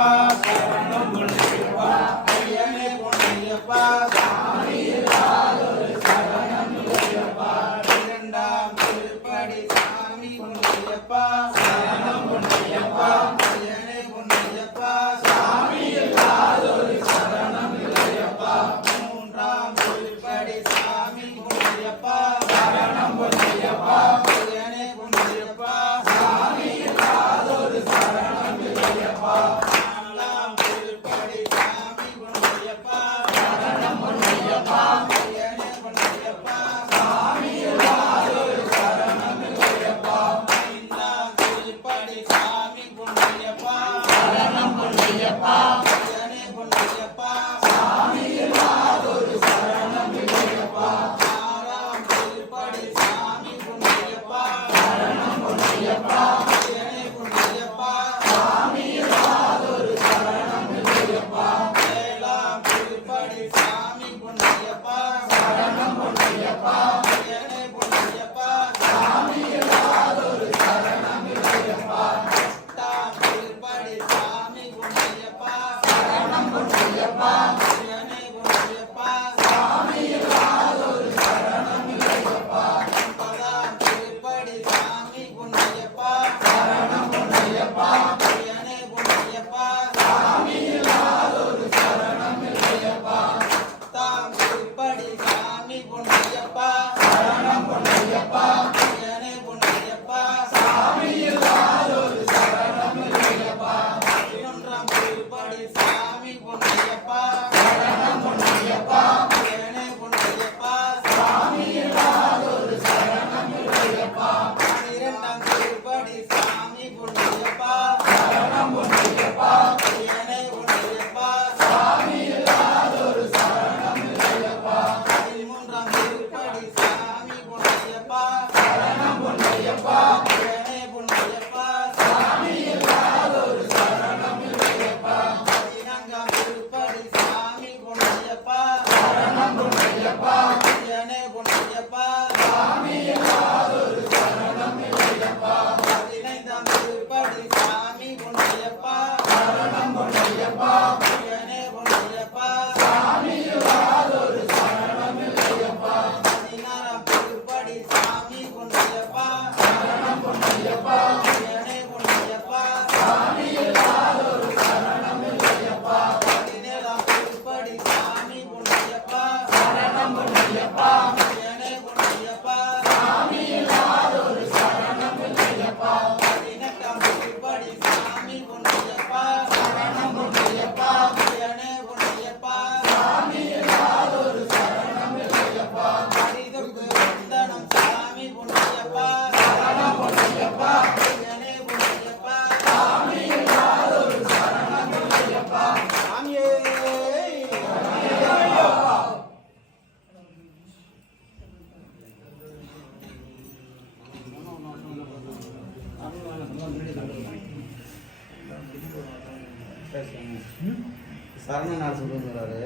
பொன்னையப்பா சரணம் பொன்னையப்பா ஐயனே பொன்னையப்பா சாமியில்லாதொரு சரணம் இல்லையப்பா இரண்டாம் திருப்படி சாமி பொன்னையப்பா சரணம் பொன்னையப்பா ஐயனே பொன்னையப்பா சாமியில்லாதொரு சரணம் இல்லையப்பா மூன்றாம் திருப்படி சாமி பொன்னையப்பா சரணம் பொன்னையப்பா ஐயனே பொன்னையப்பா சாமியில்லாதொரு சரணம் இல்லையப்பா நாலாம் திருப்படி சாமி பொன்னையப்பா சரணம் பொன்னையப்பா ஐயனே பொன்னையப்பா சாமியில்லாதொரு சரணம் இல்லையப்பா ஐந்தாம் திருப்படி சாமி பொன்னையப்பா சரணம் பொன்னையப்பா ஐயனே பொன்னையப்பா சாமியில்லாதொரு சரணம் இல்லையப்பா ஆறாம் திருப்படி சாமி பொன்னையப்பா சரணம் பொன்னையப்பா ஐயனே பொன்னையப்பா சாமியில்லாதொரு சரணம் இல்லையப்பா ஏழாம் திருப்படி சாமி பொன்னையப்பா சரணம் பொன்னையப்பா ஐயனே பொன்னையப்பா சாமியில்லாதொரு சரணம் இல்லையப்பா எட்டாம் திருப்படி சாமி பொன்னையப்பா சரணம் பொன்னையப்பா ஐயனே பொன்னையப்பா சாமியில்லாதொரு சரணம் இல்லையப்பா ஒன்பதாம் திருப்படி சாமி பொன்னையப்பா சரணம் பொன்னையப்பா ஐயனே பொன்னையப்பா சாமியில்லாதொரு சரணம் இல்லையப்பா பத்தாம் திருப்படி சாமி பொன்னையப்பா சரணம் பொன்னையப்பா ஐயனே பொன்னையப்பா சாமியில்லாதொரு சரணம் இல்லையப்பா பதினொன்றாம் திருப்படி சாமி பொன்னையப்பா சரணம் பொன்னையப்பா ஐயனே பொன்னையப்பா சாமியில்லாதொரு சரணம் இல்லையப்பா பன்னிரண்டாம் திருப்படி சாமி பொன்னையப்பா சரணம் பொன்னையப்பா ஐயனே பொன்னையப்பா சாமியில்லாதொரு சரணம் இல்லையப்பா பதிமூன்றாம் திருப்படி சாமி பொன்னையப்பா சரணம் பொன்னையப்பா ஐயனே பொன்னையப்பா சாமியில்லாதொரு சரணம் இல்லையப்பா பதினான்காம் திருப்படி சாமி பொன்னையப்பா சரணம் பொன்னையப்பா ஐயனே பொன்னையப்பா சாமியில்லாதொரு சரணம் இல்லையப்பா பதினைந்தாம் திருப்படி சாமி பொன்னையப்பா சரணம் பொன்னையப்பா ஐயனே பொன்னையப்பா சாமியில்லாதொரு சரணம் இல்லையப்பா பதினாறாம் திருப்படி சாமி பொன்னையப்பா சரணம் பொன்னையப்பா ஐயனே பொன்னையப்பா சாமியில்லாதொரு சரணம் இல்லையப்பா பதினேழாம் திருப்படி சாமி பொன்னையப்பா சரணம் பொன்னையப்பா ஐயனே பொன்னையப்பா சாமியில்லாதொரு சரணம் இல்லையப்பா பதினெட்டாம் திருப்படி சாமி பொன்னையப்பா சரணம் பொன்னையப்பா ஐயனே பொன்னையப்பா சாமியில்லாதொரு சரணம் இல்லையப்பா அடிதொட்டு வந்தனம் சாமி பொன்னையப்பா சரணம் பொன்னையப்பா ஐயனே பொன்னையப்பா சாமியில்லாதொரு சரணம் இல்லையப்பா சாமியே சரண நாள் சொல்லுங்கிறாரு.